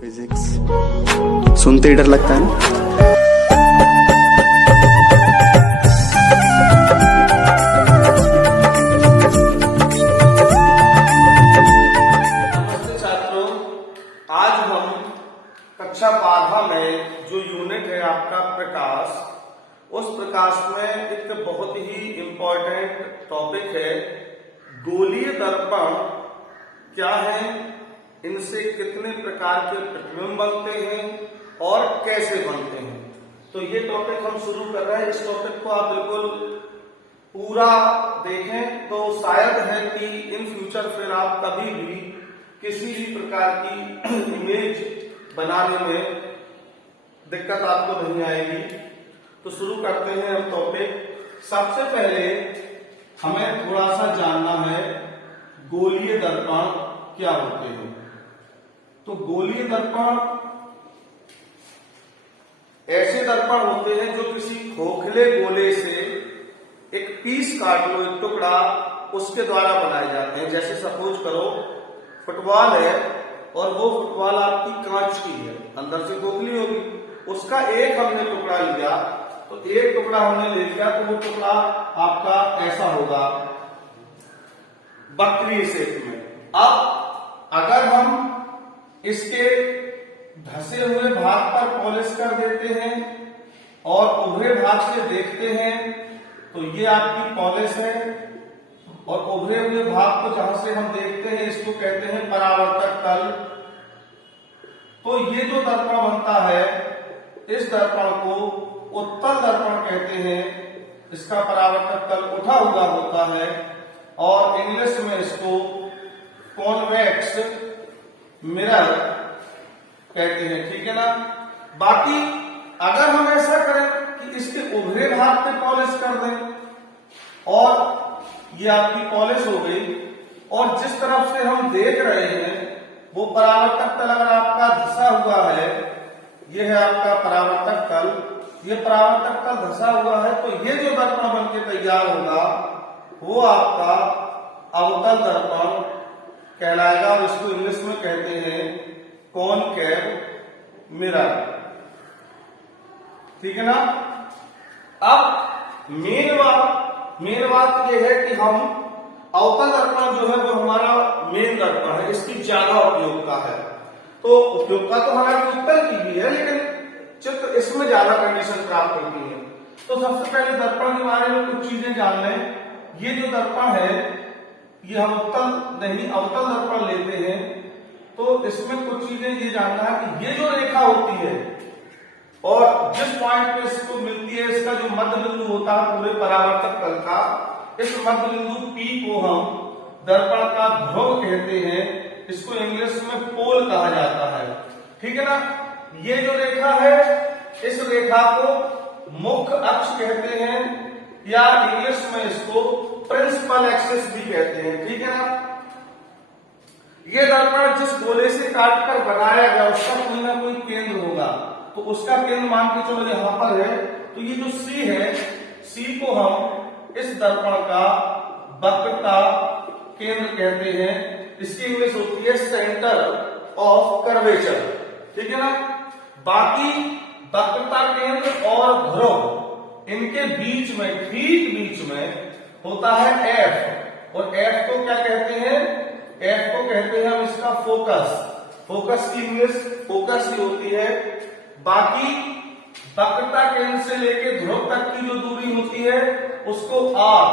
Physics सुनते ही डर लगता है ना। नमस्ते छात्रों, आज हम कक्षा 12 में जो यूनिट है आपका प्रकाश, उस प्रकाश में एक बहुत ही इम्पोर्टेंट टॉपिक है गोलीय दर्पण क्या है, इनसे कितने प्रकार के प्रतिबिंब बनते हैं और कैसे बनते हैं। तो ये टॉपिक हम शुरू कर रहे हैं। इस टॉपिक को आप बिल्कुल पूरा देखें तो शायद है कि इन फ्यूचर फिर आप कभी भी किसी भी प्रकार की इमेज बनाने में दिक्कत आपको नहीं आएगी। तो शुरू करते हैं हम टॉपिक। सबसे पहले हमें थोड़ा सा जानना है गोलीय दर्पण क्या होते हैं। तो गोलीय दर्पण ऐसे दर्पण होते हैं जो किसी खोखले गोले से एक पीस काट लो, एक टुकड़ा, उसके द्वारा बनाए जाते हैं। जैसे सपोज करो फुटबॉल है और वो फुटबॉल आपकी कांच की है, अंदर से खोखली होगी, उसका एक हमने टुकड़ा लिया, तो एक टुकड़ा हमने ले लिया तो वो टुकड़ा आपका ऐसा होगा बकरी शेप में। अब अगर हम इसके धसे हुए भाग पर पॉलिश कर देते हैं और उभरे भाग से देखते हैं तो ये आपकी पॉलिश है, और उभरे हुए भाग को जहां से हम देखते हैं इसको कहते हैं परावर्तक तल। तो ये जो दर्पण बनता है, इस दर्पण को उत्तल दर्पण कहते हैं। इसका परावर्तक तल उठा हुआ होता है और इंग्लिश में इसको कॉन्वेक्स मिरर कहते हैं, ठीक है ना। बाकी अगर हम ऐसा करें कि इसके उभरे भाग पे पॉलिश कर दें और ये आपकी पॉलिश हो गई, और जिस तरफ से हम देख रहे हैं वो परावर्तक तल अगर आपका धसा हुआ है, ये है आपका परावर्तक तल, ये परावर्तक तल धसा हुआ है, तो ये जो दर्पण बन के तैयार होगा वो आपका अवतल दर्पण कहलाएगा, और इसको इंग्लिश में कहते हैं कॉनकेव मिरर, ठीक है ना। अब मेन बात यह है कि हम अवतल दर्पण जो है वो हमारा मेन दर्पण है, इसकी ज्यादा उपयोगिता है। तो उपयोगिता तो हमारी उत्तल की भी है, लेकिन चित्र इसमें ज्यादा कंडीशन प्राप्त होती है। तो सबसे पहले दर्पण के बारे में कुछ चीजें जान लें। ये जो दर्पण है ये हम उत्तल नहीं अवतल दर्पण लेते हैं, तो इसमें कुछ चीजें ये जानना है कि ये जो रेखा होती है और जिस पॉइंट पे इसको मिलती है, इसका जो मध्य बिंदु होता है पूरे परावर्तक तल का, इस मध्य बिंदु P को हम दर्पण का ध्रुव कहते हैं। इसको इंग्लिश में पोल कहा जाता है, ठीक है ना। ये जो रेखा है, इस रेखा को मुख्य अक्ष कहते हैं, या इंग्लिश में इसको प्रिंसिपल एक्सिस भी कहते हैं, ठीक है ना। ये दर्पण जिस गोले से काटकर बनाया गया उसका कोई ना कोई केंद्र होगा, तो उसका केंद्र मान के चलो यहां पर है, तो ये जो C है, C को हम इस दर्पण का वक्रता केंद्र कहते हैं। इसकी इंग्लिश होती है सेंटर ऑफ कर्वेचर, ठीक है ना। बाकी वक्रता केंद्र और ध्रुव, इनके बीच में, ठीक बीच में होता है F, और F को क्या कहते हैं, F को कहते हैं हम इसका फोकस। फोकस की इंग्लिश फोकस ही होती है। बाकी वक्रता केंद्र से लेके ध्रुव तक की जो दूरी होती है उसको R,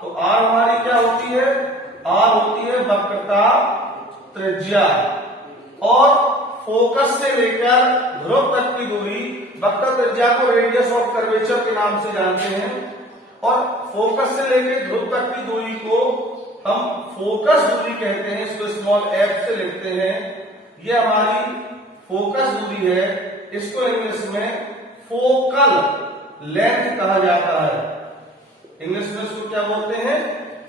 तो R हमारी क्या होती है, R होती है वक्रता त्रिज्या, और फोकस से लेकर ध्रुव तक की दूरी, वक्रता त्रिज्या को रेडियस ऑफ कर्वेचर के नाम से जानते हैं, और फोकस से लेकर ध्रुव तक की दूरी को हम फोकस दूरी कहते हैं, इसको स्मॉल f से लिखते हैं। ये हमारी फोकस दूरी है, इसको इंग्लिश में फोकल लेंथ कहा जाता है। इंग्लिश में इसको क्या बोलते हैं,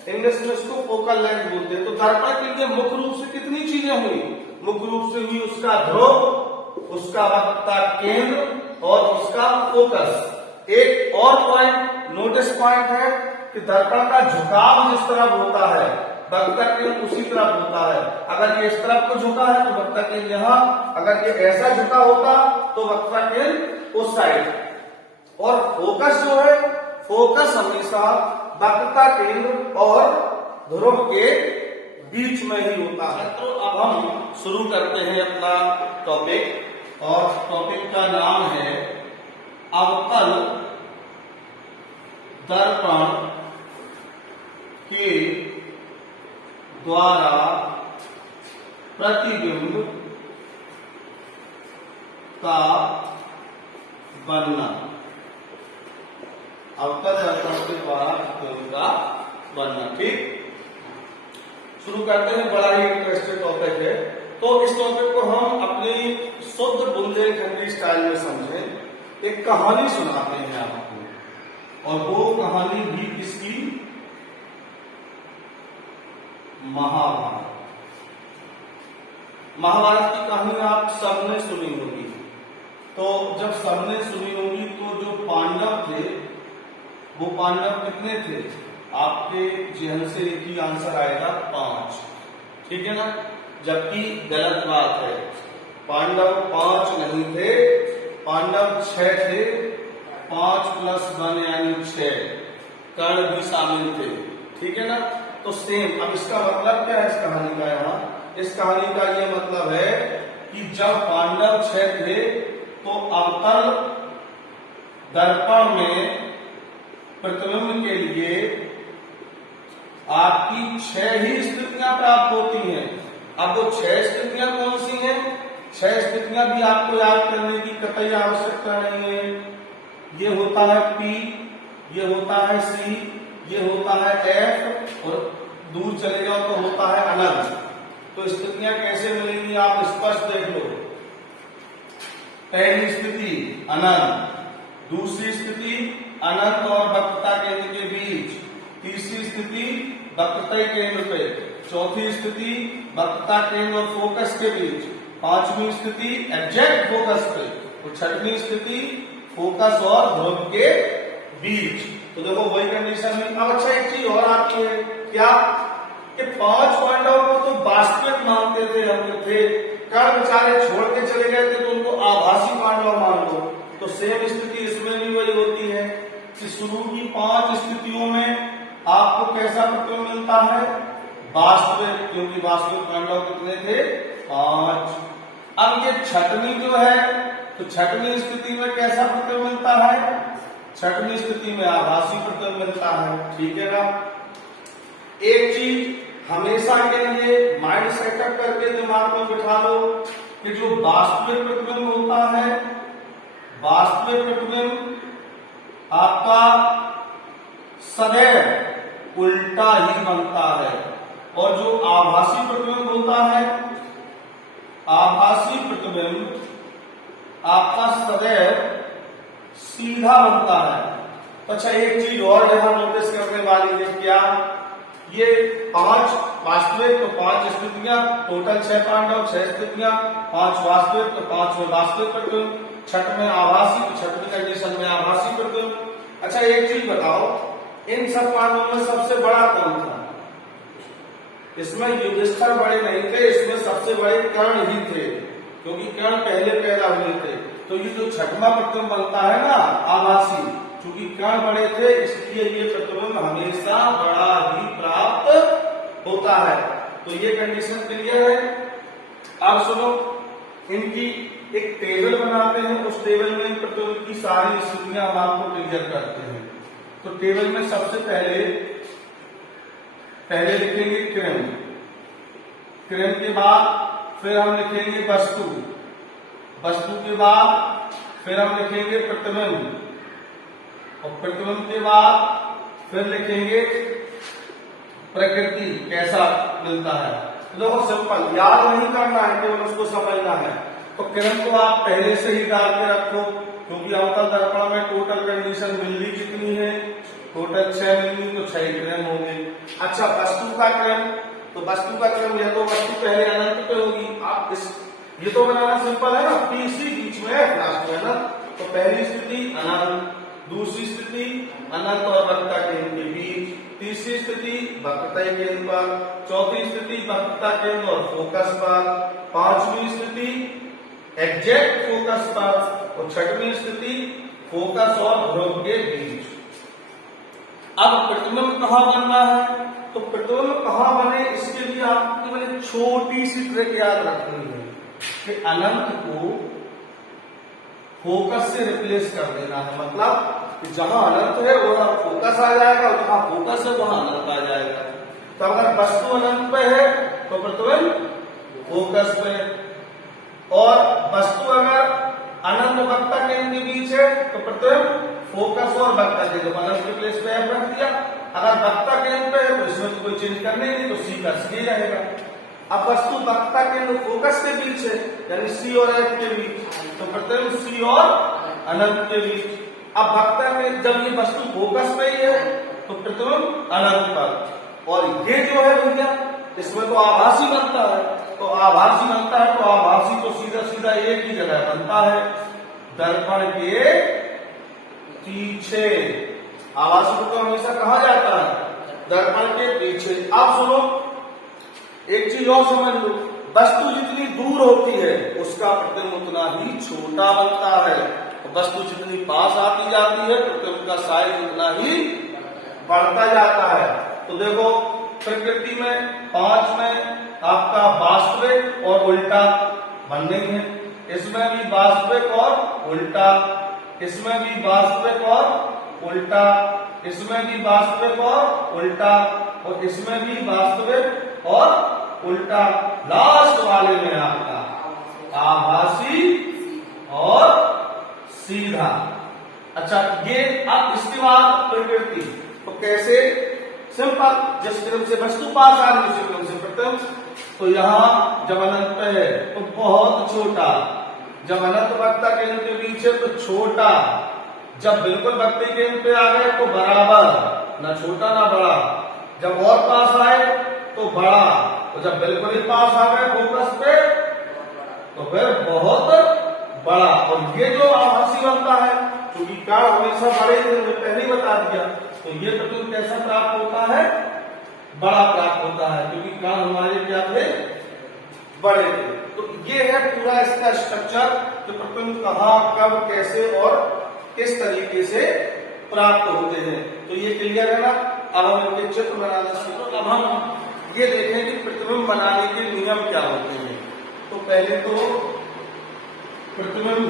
इंग्लिश में इसको फोकल लेंथ बोलते हैं। तो दर्पण के लिए मुख्य रूप से कितनी चीजें हुई, मुख्य रूप से हुई उसका ध्रुव, उसका वक्रता केंद्र और उसका फोकस। एक और पॉइंट, नोटिस पॉइंट है कि दर्पण का झुकाव जिस तरफ होता है, वक्ता केंद्र उसी तरफ होता है। अगर ये इस तरफ को झुका है तो वक्ता केंद्र यहाँ, अगर ये ऐसा झुका होता तो वक्ता केंद्र उस साइड। और फोकस जो है, फोकस हमेशा वक्ता केंद्र और ध्रुव के बीच में ही होता है। तो अब हम शुरू करते हैं अपना टॉपिक, और टॉपिक का नाम है अवतल दर्पण के द्वारा प्रतिबिंब का बनना। अवतल दर्पण के द्वारा प्रतिबिंब का बनना। ठीक, शुरू करते हैं। बड़ा ही इंटरेस्टिंग टॉपिक है। तो इस टॉपिक को हम अपनी शुद्ध बुंदेलखंडी स्टाइल में समझें। एक कहानी सुनाते हैं आपको, और वो कहानी भी किसकी? महाभारत। महाभारत की कहानी आप सबने सुनी होगी। तो जब सबने सुनी होगी तो जो पांडव थे, वो पांडव कितने थे? आपके जहन से एक ही आंसर आएगा, 5। ठीक है ना? जबकि गलत बात है, पांडव 5 नहीं थे, पांडव 6 थे। 5 + 1 यानी 6। कर्ण भी शामिल थे। ठीक है ना? तो सेम। अब इसका मतलब क्या है इस कहानी का? यहाँ इस कहानी का ये मतलब है कि जब पांडव 6 थे तो अवतल दर्पण में प्रतिबिंब के लिए आपकी 6 ही स्थितियां प्राप्त होती हैं। अब वो 6 स्थितियां कौन सी हैं? 6 स्थितियां भी आपको याद करने की कतई आवश्यकता नहीं है। ये होता है P, ये होता है C, ये होता है F, और दूर चले जाओ तो होता है अनंत। तो स्थितियां कैसे मिलेंगी आप स्पष्ट देख लो। पहली स्थिति अनंत, दूसरी स्थिति अनंत और वक्रता केंद्र के बीच, तीसरी स्थिति वक्रता केंद्र पे, चौथी स्थिति वक्रता केंद्र और फोकस के बीच, पांचवी स्थिति एग्जैक्ट फोकस पे, और छठवीं स्थिति फोकस और ध्रुव के बीच। तो देखो वही कंडीशन में। अब अच्छा एक चीज और आती है, क्या कि 5 पांडवों को तो वास्तविक मानते थे हम थे, कर्ण बेचारे छोड़ के चले गए थे तो उनको आभासी पांडव मान लो। तो सेम स्थिति इसमें भी वही होती है कि शुरू की 5 स्थितियों में आपको कैसा प्रतिबिंब मिलता है? वास्तविक, क्योंकि वास्तविक पांडव कितने थे? 5। अब ये छठवीं जो है, तो छठवीं स्थिति में कैसा प्रतिबिंब मिलता है? छठवीं स्थिति में आभासी प्रतिबिंब मिलता है। ठीक है ना? एक चीज हमेशा के लिए माइंड सेटअप करके दिमाग में बिठा लो कि जो वास्तविक प्रतिबिंब होता है, वास्तविक प्रतिबिंब आपका सदैव उल्टा ही बनता है, और जो आभासी प्रतिबिंब होता है, आभासी प्रतिबिंब आपका सदैव सीधा बनता है। अच्छा एक चीज और यहां नोटिस करने वाली है, क्या ये 5 वास्तविक तो 5 स्थितियां, टोटल 6 पांडव 6 स्थितियां, 5 वास्तविक तो 5 में वास्तविक प्रतिबिंब, छठ में आभासी तो छठवीं कंडीशन में आभासी प्रतिबिंब। अच्छा एक चीज बताओ, इन सब पांडवों में सबसे बड़ा कौन था? इसमें युधिष्ठिर बड़े नहीं थे, इसमें सबसे बड़े कर्ण ही थे, क्योंकि कर्ण पहले पैदा हुए थे। तो ये जो छठवां प्रतिबिंब बनता है ना आभासी, चूंकि कर्ण बड़े थे इसलिए ये प्रतिबिंब हमेशा बड़ा ही प्राप्त होता है। तो ये कंडीशन क्लियर है। अब सुनो, इनकी एक टेबल बनाते हैं, उस टेबल में इन प्रतिबिंब की सारी स्थितियां हम आपको क्लियर करते हैं। तो टेबल में सबसे पहले लिखेंगे किरण, किरण के बाद फिर हम लिखेंगे वस्तु, वस्तु के बाद फिर हम लिखेंगे प्रतिबिंब, और प्रतिबिंब के बाद फिर लिखेंगे प्रकृति कैसा मिलता है। तो देखो सिंपल, याद नहीं करना है, केवल उसको समझना है। तो किरण को आप पहले से ही डाल के रखो, क्योंकि अवतल दर्पण में टोटल कंडीशन मिलनी कितनी है? टोटल 6 मिलनी, तो 6 किरण होंगे। अच्छा वस्तु का क्रम, तो वस्तु का क्रम यह तो वस्तु पहले अनंत पे होगी। आप इस ये तो बनाना सिंपल है ना, तीसरी बीच में है लास्ट में ना। तो पहली स्थिति अनंत, दूसरी स्थिति अनंत और वक्रता के बीच, तीसरी स्थिति वक्रता केंद्र पर, चौथी स्थिति वक्रता केंद्र और फोकस पर, पांचवी स्थिति एग्जैक्ट फोकस पर और छठवीं स्थिति फोकस और ध्रुव के बीच। अब प्रतिबिंब कहां बनना है, तो प्रतिबिंब कहां बने इसके लिए आपको केवल छोटी सी ट्रिक याद रखनी है कि अनंत को फोकस से रिप्लेस कर देना है। मतलब कि जहां अनंत है वहां फोकस आ जाएगा और जहां फोकस है वहां अनंत आ जाएगा। तो अगर वस्तु अनंत पे है तो प्रतिबिंब फोकस पे, और वस्तु अगर अनंत वक्रता केंद्र के बीच है तो प्रतिबिंब फोकस और वक्रता केंद्र अनंत के प्लेस पे रख दिया। अगर वक्रता केंद्र पे है तो इसमें तो कोई चेंज करने नहीं, तो सी का सी रहेगा। अब वस्तु वक्रता केंद्र फोकस के बीच है यानी सी और एफ के बीच, तो प्रतिबिंब सी और अनंत के बीच। अब वक्रता में जब ये वस्तु फोकस पे ही है तो प्रतिबिंब अनंत पर, और ये जो है भैया इसमें तो आभासी बनता है, तो आभासी बनता है तो आभासी तो सीधा सीधा एक ही जगह बनता है, दर्पण के पीछे। आभासी को तो हमेशा कहा जाता है दर्पण के पीछे। अब सुनो एक चीज और समझ लो, वस्तु जितनी दूर होती है उसका प्रतिबिंब उतना ही छोटा बनता है, वस्तु जितनी पास आती जाती है प्रतिबिंब का साइज उतना ही बढ़ता जाता है। तो देखो प्रकृति में 5 में आपका वास्तविक और उल्टा बन रही है, इसमें भी वास्तविक और उल्टा, इसमें भी वास्तविक और उल्टा, इसमें भी वास्तविक और उल्टा, और इसमें भी वास्तविक और उल्टा। लास्ट वाले में आपका आभासी और सीधा। अच्छा ये अब इसके बाद प्रकृति तो कैसे, सिंपल, जिस क्रम से वस्तु पास आ रही है उसी क्रम से प्रतिबिंब। तो यहां जब अनंत पे है तो बहुत छोटा, जब अनंत वक्रता केंद्र के बीच है तो छोटा, जब बिल्कुल वक्रता केंद्र पे आ गए तो बराबर, ना छोटा ना बड़ा, जब और पास आए तो बड़ा, और जब बिल्कुल ही पास आ गए फोकस पे तो फिर बहुत बड़ा। और ये जो आभासी बनता है क्योंकि काल हमेशा बड़े थे, मैंने पहले ही बता दिया, तो ये प्रतिबिंब कैसा प्राप्त होता है, बड़ा प्राप्त होता है, क्योंकि काल हमारे क्या थे, बड़े थे। तो ये है पूरा इसका स्ट्रक्चर कि प्रतिबिंब कहाँ कब कैसे और किस तरीके से प्राप्त होते हैं। तो ये क्लियर है ना। अब हम इनके चित्र बनाना सीखो। अब हम ये देखें कि प्रतिबिंब बनाने के नियम क्या होते हैं। तो पहले तो प्रतिबिंब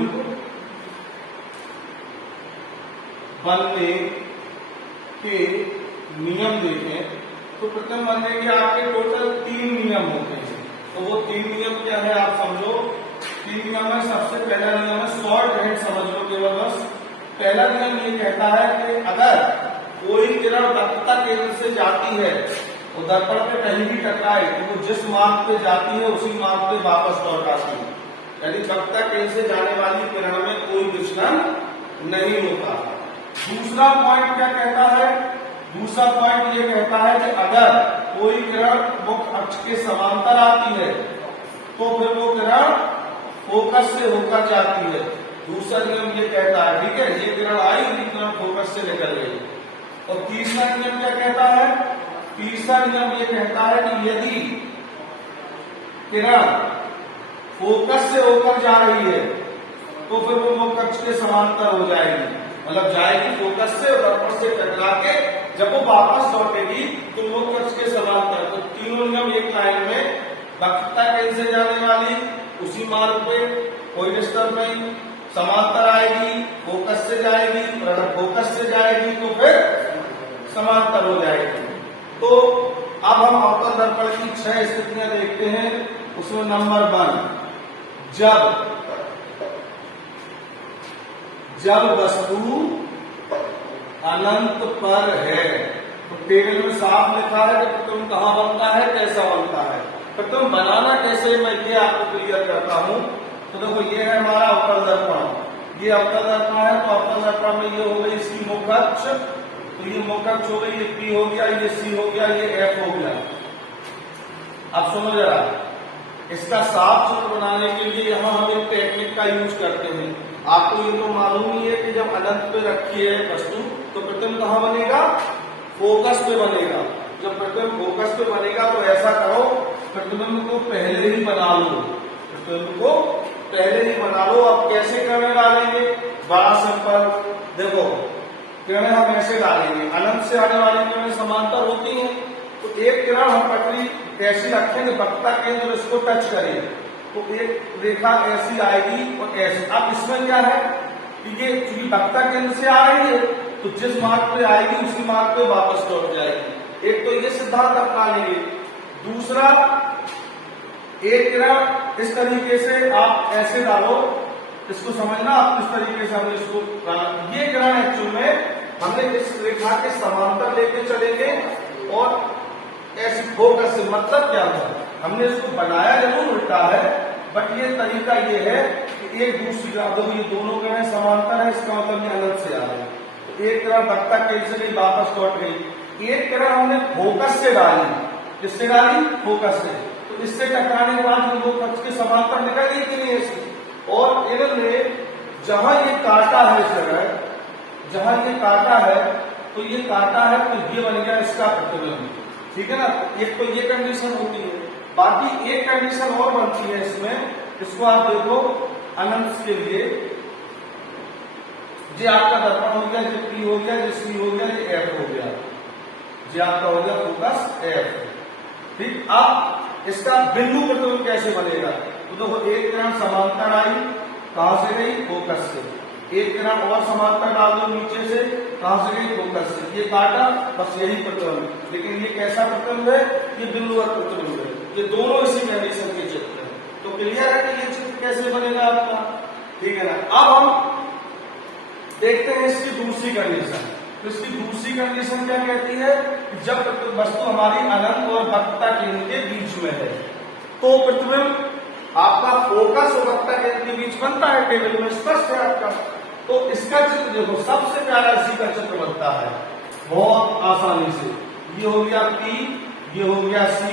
बनने के नियम देखें तो प्रतिबिंब बनने के आपके टोटल 3 नियम होते हैं। तो वो 3 नियम क्या है आप समझो। 3 नियम में सबसे पहला नियम है, शॉर्ट हैंड समझ लो केवल बस। पहला नियम ये कहता है कि अगर कोई किरण वक्रता केंद्र से जाती है तो दर्पण पे कहीं भी टकराए तो वो जिस मार्ग पे जाती है उसी मार्ग पे वापस लौट आती है, यानी वक्रता केंद्र से जाने वाली किरण में कोई विचलन नहीं होता। दूसरा पॉइंट क्या कहता है, दूसरा पॉइंट ये कहता है कि अगर कोई किरण मुख्य अक्ष के समांतर आती है तो फिर वो किरण फोकस से होकर जाती है। दूसरा नियम ये कहता है, ठीक है, ये किरण आई, ये किरण फोकस से निकल गई। और तीसरा नियम क्या कहता है, तीसरा नियम ये कहता है कि यदि किरण फोकस से होकर जा रही है तो फिर वो मुख्य अक्ष के समांतर हो जाएगी, मतलब जाएगी फोकस से और दर्पण से टकरा के जब वो वापस लौटेगी तो मुख्य अक्ष के समांतर। तो तीनों नियम एक लाइन में, वक्रता केंद्र से जाने वाली उसी मार्ग पे कोई डिस्टर्ब नहीं, समांतर आएगी, फोकस से जाएगी, और अगर फोकस से जाएगी तो फिर समांतर हो जाएगी। तो अब हम अवतल दर्पण की 6 स्थितियां देखते हैं। उसमें नंबर 1, जब वस्तु अनंत पर है। तो टेबल में साफ लिखा है कि प्रतिबिंब कहां बनता है, कैसा बनता है। प्रतिबिंब बनाना कैसे, मैं ये आपको क्लियर करता हूं। तो देखो ये है हमारा अवतल दर्पण, ये अवतल दर्पण है। तो अवतल दर्पण में ये हो गई इसकी मुख्य अक्ष, तो ये मुख्य अक्ष हो गई, ये P हो गया, ये C हो गया, ये F हो गया। अब सुनो जरा, इसका साफ चित्र बनाने के लिए यहां हम एक टेक्निक का यूज करते हैं। आपको ये तो मालूम ही है कि जब अनंत पे रखी है वस्तु तो प्रतिबिंब कहां बनेगा, फोकस पे बनेगा। जब प्रतिबिंब फोकस पे बनेगा तो ऐसा करो, प्रतिबिंब को पहले ही बना लो, प्रतिबिंब को पहले ही बना लो। अब कैसे किरणें डालेंगे? बड़ा सिंपल, देखो किरणें हम ऐसे डालेंगे, अनंत से आने वाली किरणें समांतर होती हैं, तो एक किरण हम पटरी ऐसी रखेंगे, वक्रता केंद्र इसको टच करें तो एक रेखा ऐसी आएगी और ऐसी। अब इसमें क्या है कि ये चूंकि वक्रता केंद्र से आ रही है तो जिस मार्ग पे आएगी उसी मार्ग पे वापस लौट जाएगी। एक तो ये सिद्धांत अपना लेंगे। दूसरा, एक किरण इस तरीके से आप ऐसे डालो, इसको समझना आप किस तरीके से हमने इसको डाला। ये किरण एक्चुअल में हमने इस रेखा के समांतर लेके चलेंगे और ऐसे फोकस से, मतलब क्या है, हमने इसको बनाया जरूर उल्टा है, बट ये तरीका ये है कि एक दूसरी का, ये दोनों किरणें समांतर है, इसका मतलब ये अनंत से आ रहे हैं। तो एक किरण वक्रता केंद्र से गई, वापस लौट गई। एक किरण हमने फोकस से डाली, किससे डाली? फोकस से। तो इससे टकराने के बाद ये दो कक्ष के समांतर निकल गई कि नहीं ऐसी, और इन्होंने जहां ये काटा है इस जगह, जहां ये काटा है तो ये काटा है तो ये बन गया इसका प्रतिबिंब, ठीक है ना। एक तो ये कंडीशन होती है, बाकी एक कंडीशन और बनती है इसमें, इसको आप देखो अनंत के लिए, ये आपका दर्पण हो गया, ये पी हो गया, ये सी हो गया, ये एफ हो गया, ये आपका हो गया फोकस एफ, ठीक। अब इसका बिंदु प्रतिबिंब कैसे बनेगा? तो देखो एक किरण समांतर आई, कहां से गई? फोकस से। एक किरण और समांतर डाल दो नीचे से, कहां से गई? फोकस से। ये काटा, बस यही प्रतिबिंब। लेकिन ये कैसा प्रतिबिंब है? ये बिंदुवत प्रतिबिंब है। ये दोनों इसी कंडीशन के चित्र हैं। तो क्लियर है कि ये चित्र कैसे बनेगा आपका, ठीक है ना। अब हम देखते हैं इसकी दूसरी कंडीशन। तो इसकी दूसरी कंडीशन क्या कहती है कि जब वस्तु हमारी अनंत और वक्रता केंद्र के बीच में है तो प्रतिबिंब आपका फोकस और वक्रता केंद्र के बीच बनता है, टेबल में स्पष्ट है आपका। तो इसका चित्र देखो, सबसे प्यारा इसी का चित्र बनता है बहुत आसानी से। ये हो गया P, ये हो गया C,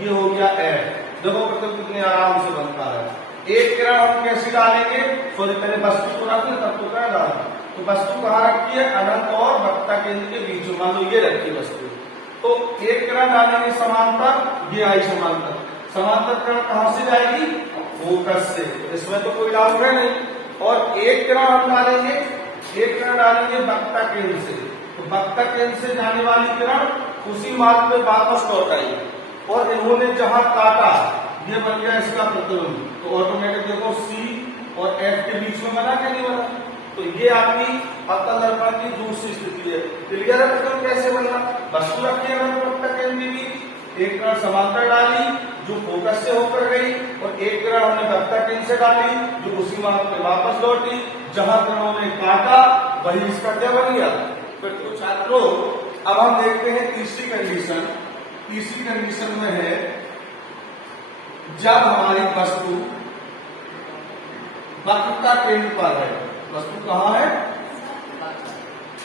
ये हो गया F। देखो प्रतिबिंब कितने आराम से बनता है। एक किरण हम कैसे डालेंगे? सॉरी, पहले वस्तु को रख लें तब तो क्या डालें। तो वस्तु कहाँ रखी है? अनंत और वक्रता केंद्र के बीच में। मान लो ये रखी वस्तु, तो एक किरण डालेंगे समांतर, ये आई समांतर। समांतर किरण कहां से जाएगी? फोकस से, इसमें तो कोई डाउट है नहीं। और एक किरण हम डालेंगे, एक किरण डालेंगे वक्रता केंद्र से, तो वक्रता केंद्र से जाने वाली किरण उसी मार्ग पे वापस लौट आई, और इन्होंने जहां काटा ये बन गया इसका प्रतिबिंब। तो ऑटोमेटिक देखो C और F के बीच में बना क्या नहीं बना? तो ये आपकी अवतल दर्पण की दूसरी स्थिति है। क्लियर है प्रतिबिंब कैसे बना? वस्तु रखी है वक्रता केंद्र के बीच, एक किरण समांतर डाली जो फोकस से होकर गई, और एक किरण हमने वक्रता केंद्र से डाली जो उसी मार्ग पे वापस लौटी। जहां किरणों ने काटा वही इसका क्या बन गया? फिर तो छात्रों अब हम देखते हैं तीसरी कंडीशन। तीसरी कंडीशन में है जब हमारी वस्तु वक्रता केंद्र पर है। वस्तु कहां है?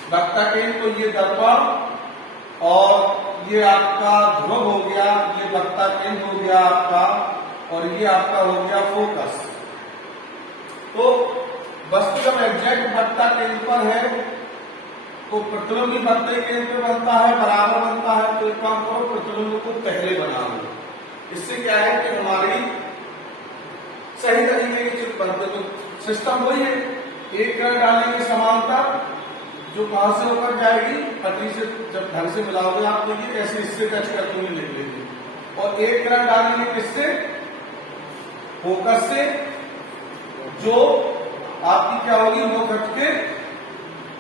वक्रता केंद्र, तो ये दर्पण और ये आपका ध्रुव हो गया, ये वक्रता केंद्र हो गया आपका, और ये आपका हो गया फोकस। तो वस्तु जब एग्जैक्ट वक्रता केंद्र पर है तो प्रतिबिंब भी वक्रता केंद्र पे बनता है, बराबर बनता है। तो एक काम करो, प्रतिबिंब को पहले बना लो। इससे क्या है कि हमारी सही तरीके के चित्र बनते। तो सिस्टम वही है, एक किरण डालेंगे समांतर जो कहां से होकर जाएगी? पटरी से। जब ढंग से मिलाओगे आप तो ये ऐसे इससे टच करते हुए लिख लेंगे। और एक किरण डालेंगे किससे? फोकस से, जो आपकी क्या होगी? दो कट के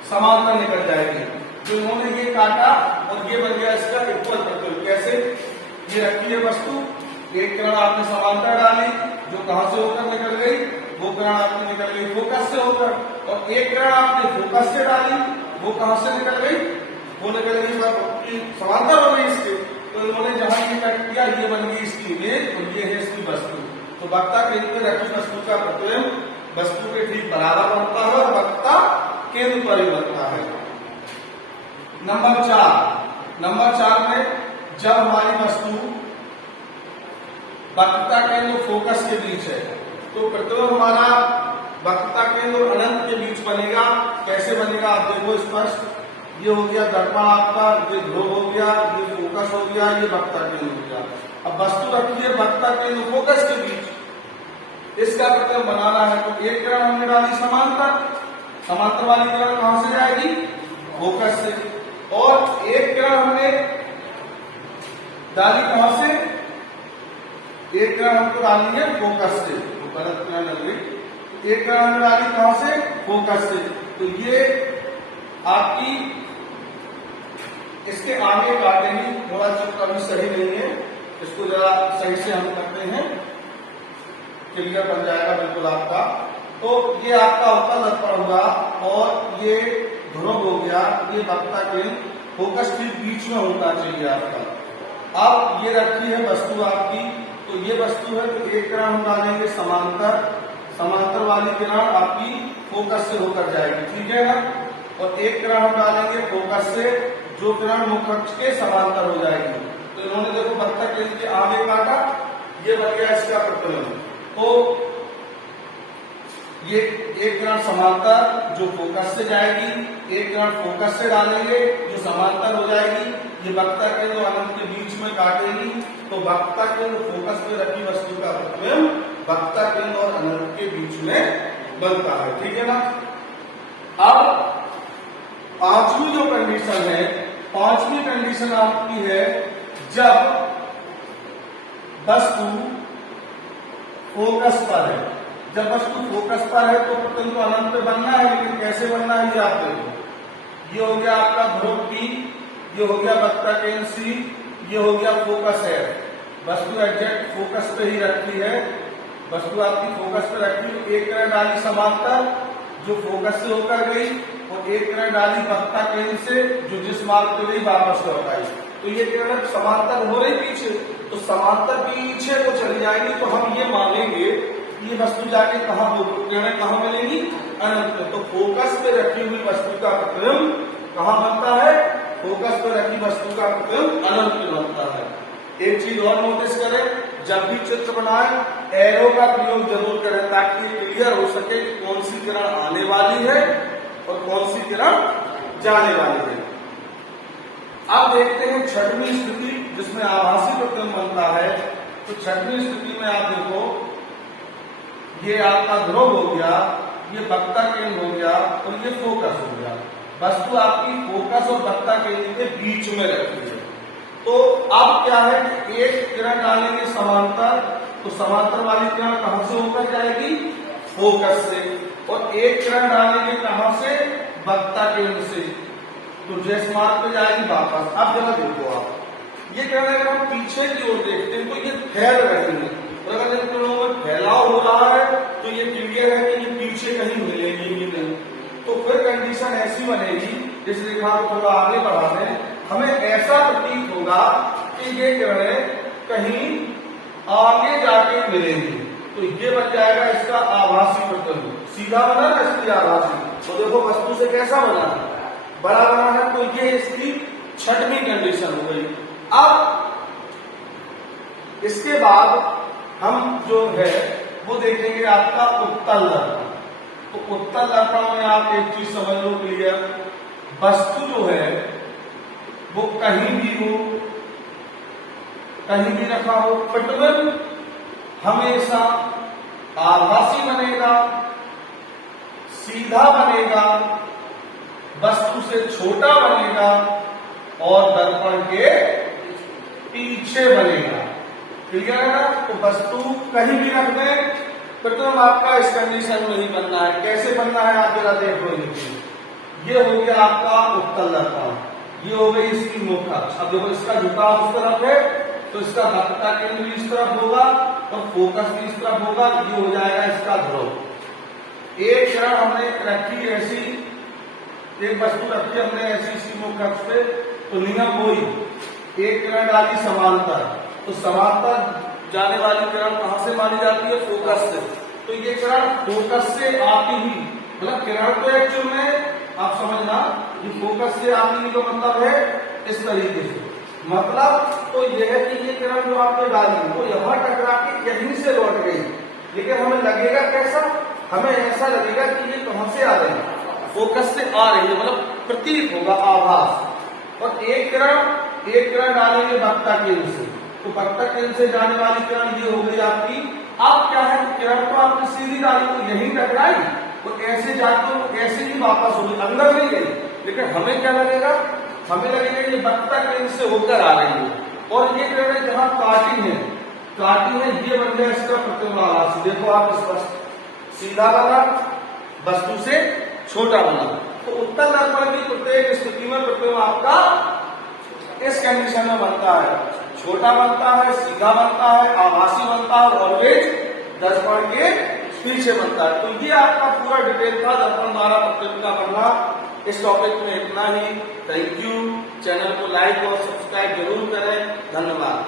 समांतर निकल जाएगी। तो इन्होंने ये काटा और ये बन गया इसका इक्वल प्रतिबिंब। कैसे? ये रखी है वस्तु, एक किरण आपने समांतर डाली जो कहां से होकर निकल गई? वो किरण आपकी निकल गई फोकस से होकर, और एक किरण आपने फोकस से डाली वो कहां से निकल गई? वो निकल गई समांतर हो गई इसके। तो इन्होंने जहां ये कट किया ये बन गई इसकी इमेज और ये है इसकी वस्तु। तो वक्रता केंद्र में रखी वस्तु का प्रतिबिंब वस्तु के ठीक बराबर बनता है और वक्रता केंद्र पर ही बनता है। नंबर 4 में जब हमारी वस्तु वक्रता केंद्र और फोकस के बीच है तो प्रतिबिंब हमारा वक्रता केंद्र और अनंत के बीच बनेगा। कैसे बनेगा आप देखो स्पष्ट। ये हो गया दर्पण आपका, ये ध्रुव हो गया, ये फोकस हो गया, ये वक्ता केंद्र हो गया। अब वस्तु रखी है वक्ता केंद्र फोकस के बीच, इसका प्रतिबिंब बनाना है तो एक किरण हमने डाली समांतर, समांतर वाली किरण कहां से जाएगी? फोकस से। और एक किरण हमने डाली कहां से? एक किरण हमको डाली है फोकस से, तो गलत किरण लग गई। एक किरण हमने डाली कहां से? फोकस से। तो ये आपकी इसके आगे काटेंगे, थोड़ा चित्र अभी सही नहीं है, इसको जरा सही से हम करते हैं, क्लियर बन जाएगा बिल्कुल आपका। तो ये आपका उत्तल दर्पण हुआ और ये ध्रुव हो गया, ये वक्ता केंद्र फोकस के बीच में होना चाहिए आपका। अब ये रखी है वस्तु आपकी, तो ये वस्तु है तो एक किरण हम डालेंगे समांतर, समांतर वाली किरण आपकी फोकस से होकर जाएगी, ठीक है ना। और एक किरण हम डालेंगे फोकस से, जो किरण मुख्य अक्ष के समांतर हो जाएगी। तो इन्होंने देखो वक्ता केंद्र के आगे काटा, ये बन गया इसका प्रतिबिंब। तो ये एक किरण समांतर जो फोकस से जाएगी, एक किरण फोकस से डालेंगे जो समांतर हो जाएगी, ये वक्ता केंद्र अनंत के बीच में काटेगी। तो वक्ता केंद्र फोकस में रखी वस्तु का प्रतिबिंब वक्ता केंद्र और अनंत के बीच में बनता है, ठीक है ना। अब पांचवी जो कंडीशन है, पांचवी कंडीशन आपकी है जब वस्तु फोकस पर है। जब वस्तु फोकस पर है तो प्रतिबिंब तो अनंत पे बनना है, लेकिन कैसे बनना है ये आप देखो। ये हो गया आपका ध्रुव P, ये हो गया वक्ता केंद्र C, ये हो गया फोकस है। वस्तु एग्जैक्ट फोकस पे ही रखी है, वस्तु आपकी फोकस पे रखी, तो एक किरण डाली समांतर जो फोकस से होकर गई, और एक किरण डाली वक्ता केंद्र से जो जिस मार्ग पे गई वापस लौट आई। तो ये किरण समांतर हो रही पीछे, तो समांतर पीछे को चली जाएगी, तो हम ये मानेंगे ये वस्तु जाके कहां किरणें कहां मिलेंगी? अनंत में। तो फोकस पे रखी हुई वस्तु का प्रतिबिंब कहां बनता है? फोकस पे रखी वस्तु का प्रतिबिंब अनंत में बनता है। एक चीज और नोटिस करें, जब भी चित्र बनाए एरो का प्रयोग जरूर करें ताकि ये क्लियर हो सके कि कौन सी किरण आने वाली है और कौन सी किरण जाने वाली है। अब देखते हैं छठवीं स्थिति जिसमें आभासी प्रतिबिंब बनता है। तो छठवीं स्थिति में आप देखो, ये आपका ध्रुव हो गया, ये वक्ता केंद्र हो गया और ये फोकस हो गया। वस्तु आपकी फोकस और वक्ता केंद्र के बीच में रखी है। तो अब क्या है कि एक किरण डालेंगे समांतर, तो समांतर वाली किरण कहां से होकर जाएगी? फोकस से। और एक किरण डालेंगे कहां से? वक्ता केंद्र से, तो जिस मार्ग पे जाएगी वापस। अब जरा देखो आप, ये किरण अगर हम पीछे की ओर देखते हैं तो ये फैल रही है, और अगर इन किरणों में फैलाव हो रहा है तो ये क्लियर है कि ये पीछे कहीं मिलेगी ही नहीं। तो फिर कंडीशन ऐसी बनेगी, इस रेखा को थोड़ा आगे बढ़ा दें, हमें ऐसा प्रतीत होगा कि ये किरणें कहीं आगे जाके मिलेंगी। तो ये बन जाएगा इसका आभासी प्रतिबिंब। सीधा बना ना इसकी आभासी, तो देखो वस्तु से कैसा बना है? बड़ा बना है। तो ये इसकी छठवीं कंडीशन हो गई। अब इसके बाद हम जो है वो देखेंगे आपका उत्तल दर्पण। तो उत्तल दर्पण में आप एक चीज समझ लो क्लियर, वस्तु जो है वो कहीं भी हो, कहीं भी रखा हो, प्रतिबिंब हमेशा आभासी बनेगा, सीधा बनेगा, वस्तु से छोटा बनेगा और दर्पण के पीछे बनेगा। क्लियर है ना। तो वस्तु कहीं भी रख दें, प्रतिबिंब आपका इस कंडीशन में ही बनना है। कैसे बनना है आप जरा देख लो। ये हो गया आपका उत्तल दर्पण, ये हो गई इसकी मुख्य अक्ष। अब देखो इसका झुकाव उस तरफ है, तो इसका वक्ता केंद्र भी इस तरफ होगा और फोकस भी इस तरफ होगा। ये हो जाएगा इसका ध्रुव। एक किरण हमने रखी ऐसी, एक वस्तु रखी हमने ऐसी इसकी मुख्य अक्ष पे, तो नियम वही, एक किरण डाली समांतर, तो समांतर जाने वाली किरण कहां से मानी जाती है? फोकस से। तो ये किरण फोकस से आती ही, मतलब किरण तो एक्चुअल में आप समझना, ये फोकस से आने की तो मतलब है इस तरीके से, मतलब तो यह है कि ये किरण जो आपने डाली वो यहां टकरा के यहीं से लौट गई, लेकिन हमें लगेगा कैसा? हमें ऐसा लगेगा कि ये कहां से आ रही है? फोकस से आ रही है, मतलब प्रतीक होगा, आभास। और एक किरण डालेंगे वक्ता केंद्र से, तो वक्ता केंद्र से जाने वाली किरण ये हो गई आपकी। अब क्या है, किरण तो आपने सीधी डाली तो यही टकराई, तो ऐसे जाती तो ऐसे ही वापस होगी, अंदर नहीं गई। लेकिन हमें क्या लगेगा, हमें लगेगा ये वक्ता केंद्र से होकर आ रही है। और ये किरण जहां काटी है, ये बन गया इसका प्रतिबिंब आभासी। देखो आप स्पष्ट सीधा बना, वस्तु से छोटा बना। तो उत्तल दर्पण की प्रत्येक स्थिति में प्रतिबिंब आपका इस कंडीशन में बनता है, छोटा बनता है, सीधा बनता है, आभासी बनता है, और ऑलवेज दर्पण के पीछे बनता है। तो ये आपका पूरा डिटेल था दर्पण द्वारा प्रतिबिंब का बनना। इस टॉपिक में इतना ही। Thank you. चैनल को लाइक और सब्सक्राइब जरूर करें। धन्यवाद।